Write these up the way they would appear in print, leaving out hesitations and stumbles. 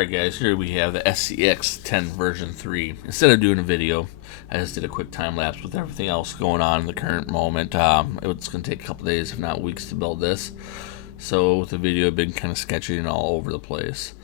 Alright guys, here we have the SCX10 version 3. Instead of doing a video, I just did a quick time lapse with everything else going on in the current moment. It's going to take a couple days, if not weeks, to build this. So with the video, I've been kind of sketchy and all over the place.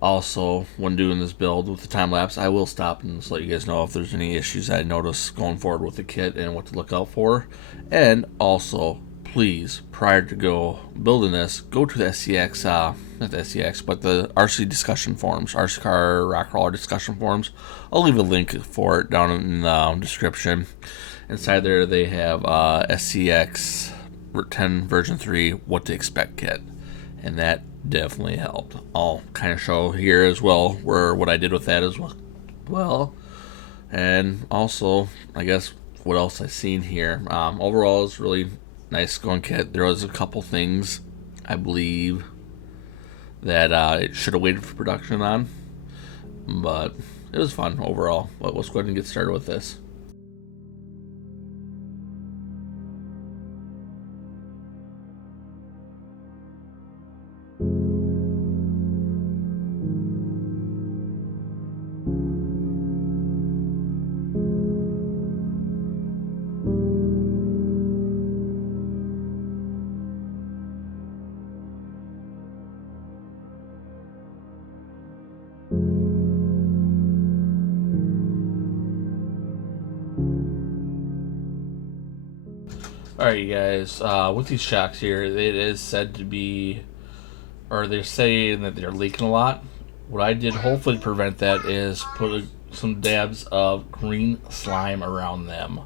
Also, when doing this build with the time lapse, I will stop and just let you guys know if there's any issues I notice going forward with the kit and what to look out for. And also, please, prior to building this, go to the SCX, not the SCX, but the RC discussion forums, RC car rock crawler discussion forums. I'll leave a link for it down in the description. Inside there, they have SCX10 version 3 what to expect kit, and that definitely helped. I'll kind of show here as well what I did with that as well, and also I guess what else I've seen here. Overall, it's really nice going kit. There was a couple things I believe that it should have waited for production on, but it was fun overall. But let's go ahead and get started with this. Alright you guys, with these shocks here, it is said to be, or they're saying that they're leaking a lot. What I did hopefully to prevent that is put some dabs of green slime around them.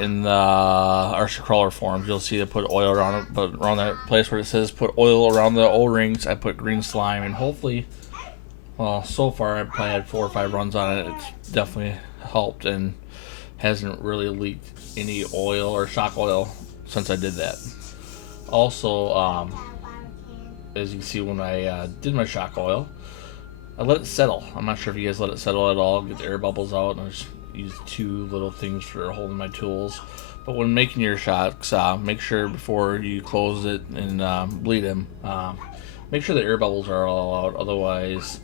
In the RC crawler forums, you'll see I put oil around it, but around that place where it says put oil around the O-rings, I put green slime, and hopefully, well, so far I've probably had 4 or 5 runs on it. It's definitely helped and hasn't really leaked any oil or shock oil since I did that. Also, as you can see, when I did my shock oil, I let it settle. I'm not sure if you guys let it settle at all. Get the air bubbles out, and I just use 2 little things for holding my tools. But when making your shocks, make sure before you close it and bleed them, make sure the air bubbles are all out. Otherwise,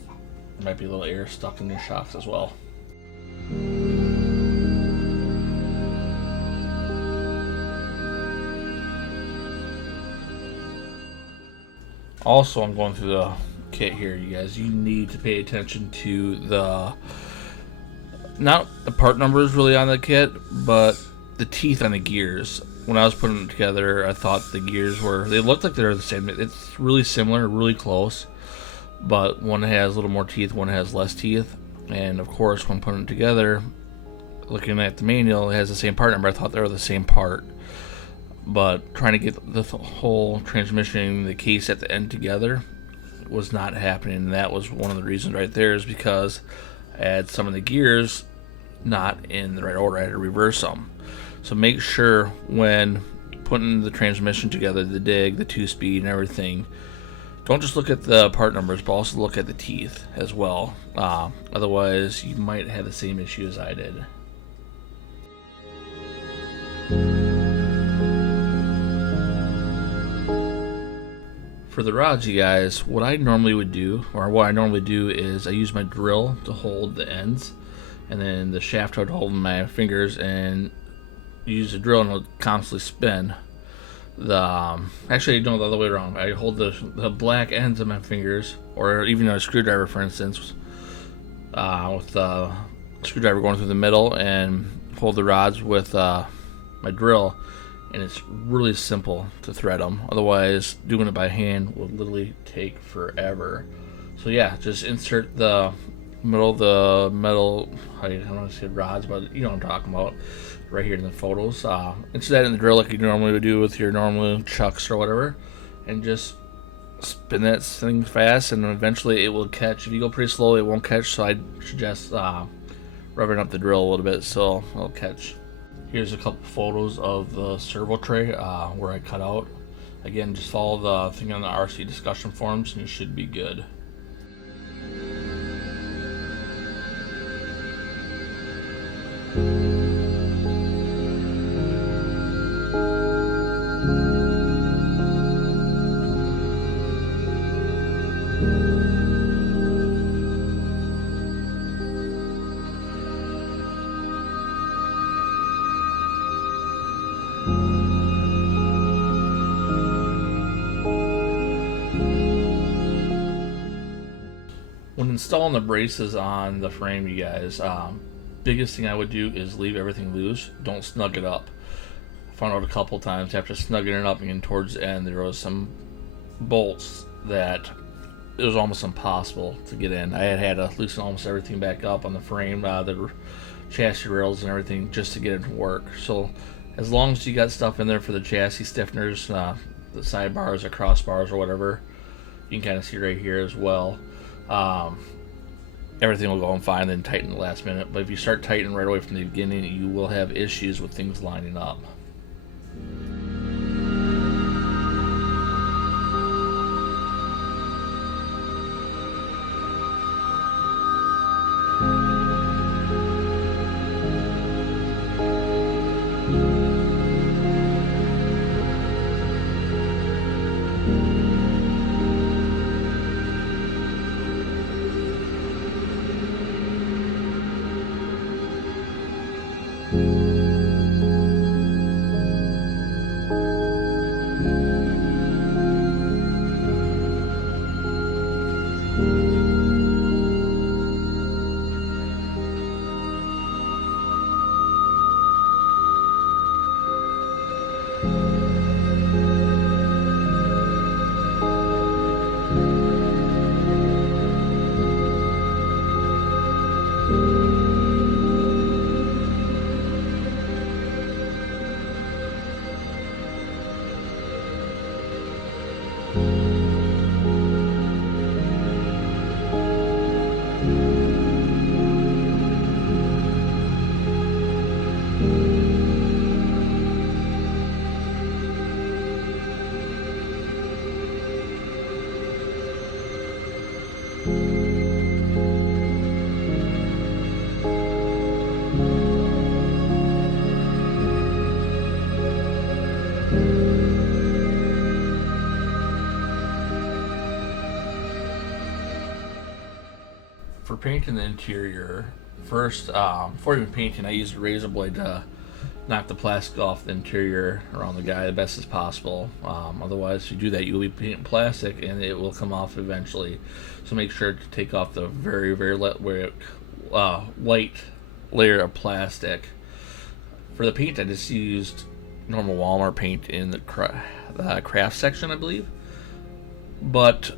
there might be a little air stuck in your shocks as well. Also, I'm going through the kit here, you guys. You need to pay attention to not the part numbers really on the kit, but the teeth on the gears. When I was putting it together, I thought the gears they looked like they're the same. It's really similar, really close, but one has a little more teeth, one has less teeth. And of course, when putting it together, looking at the manual, it has the same part number. I thought they were the same part. But trying to get the whole transmission, the case at the end together, was not happening. And that was one of the reasons right there, is because I had some of the gears not in the right order. I had to reverse them. So make sure when putting the transmission together, the dig, the 2-speed and everything, don't just look at the part numbers, but also look at the teeth as well. Otherwise, you might have the same issue as I did. For the rods, you guys, what I normally do is I use my drill to hold the ends, and then the shaft I would hold in my fingers and use the drill and it'll constantly spin. Actually, no, the other way around. I hold the black ends of my fingers, or even a screwdriver, for instance, with the screwdriver going through the middle, and hold the rods with my drill. And it's really simple to thread them. Otherwise, doing it by hand will literally take forever. So yeah, just insert the middle of the metal, I don't want to say rods, but you know what I'm talking about, right here in the photos. Insert that in the drill like you normally would do with your normal chucks or whatever, and just spin that thing fast, and eventually it will catch. If you go pretty slow, it won't catch, so I suggest rubbing up the drill a little bit so it'll catch. Here's a couple photos of the servo tray where I cut out. Again, just follow the thing on the RC discussion forums and you should be good. installing the braces on the frame, you guys, biggest thing I would do is leave everything loose. Don't snug it up. I found out a couple times after snugging it up and getting towards the end, there was some bolts that it was almost impossible to get in. I had to loosen almost everything back up on the frame, the chassis rails and everything, just to get it to work. So as long as you got stuff in there for the chassis stiffeners, the sidebars or crossbars or whatever, you can kind of see right here as well. Everything will go on fine, then tighten the last minute. But if you start tightening right away from the beginning, you will have issues with things lining up. For painting the interior, first, before even painting, I used a razor blade to knock the plastic off the interior around the guy the best as possible. Otherwise, if you do that, you'll be painting plastic and it will come off eventually. So make sure to take off the very, very light layer of plastic. For the paint, I just used normal Walmart paint in the craft section, I believe, but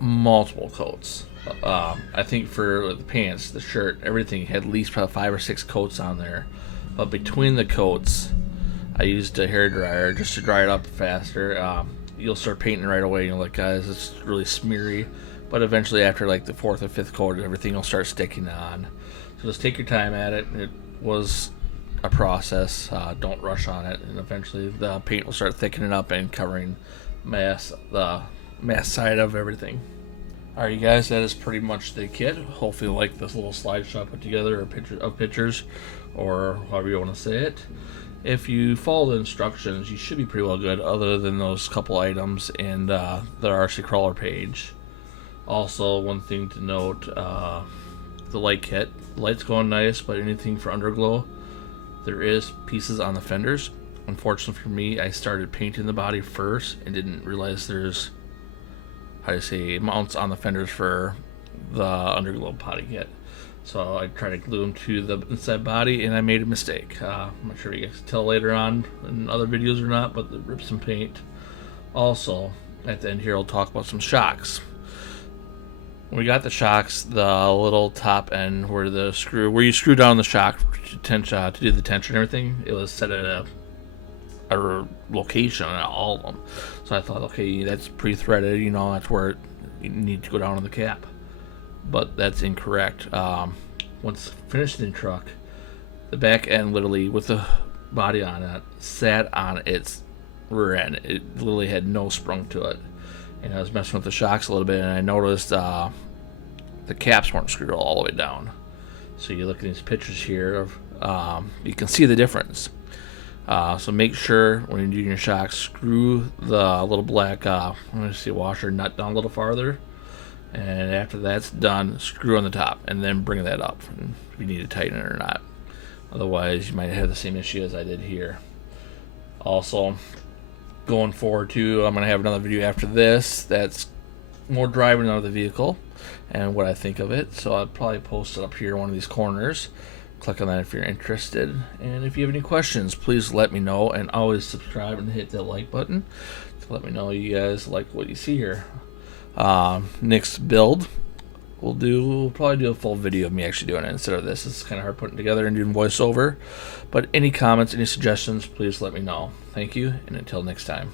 multiple coats. I think for the pants, the shirt, everything had at least probably 5 or 6 coats on there. But between the coats, I used a hair dryer just to dry it up faster. You'll start painting right away. You're like, guys, it's really smeary. But eventually, after like the 4th or 5th coat, everything will start sticking on. So just take your time at it. It was a process. Don't rush on it, and eventually the paint will start thickening up and covering the mass side of everything. Alright, you guys, that is pretty much the kit. Hopefully you like this little slideshow I put together, or pictures, or however you want to say it. If you follow the instructions, you should be pretty well good, other than those couple items and the RC crawler page. Also, one thing to note, the light kit. The light's going nice, but anything for underglow, there is pieces on the fenders. Unfortunately for me, I started painting the body first and didn't realize there's mounts on the fenders for the underglow body kit. So I tried to glue them to the inside body, and I made a mistake. I'm not sure if you guys can tell later on in other videos or not, but it ripped some paint. Also, at the end here, I'll talk about some shocks. When we got the shocks, the little top end where you screw down the shock to do the tension and everything, it was set at a location on all of them. So I thought, okay, that's pre-threaded, that's where you need to go down on the cap. But that's incorrect. Once finished in the truck, the back end literally, with the body on it, sat on its rear end. It literally had no sprung to it. And I was messing with the shocks a little bit, and I noticed the caps weren't screwed all the way down. So you look at these pictures here, you can see the difference. So make sure when you're doing your shocks, screw the little black washer nut down a little farther, and after that's done, screw on the top and then bring that up if you need to tighten it or not. Otherwise, you might have the same issue as I did here. Also, going forward too, I'm going to have another video after this that's more driving of the vehicle and what I think of it. So I'll probably post it up here in one of these corners. Click on that if you're interested. And if you have any questions, please let me know, and always subscribe and hit that like button to let me know you guys like what you see here. Next build, we'll probably do a full video of me actually doing it instead of this. It's kind of hard putting together and doing voiceover. But any comments, any suggestions, please let me know. Thank you, and until next time.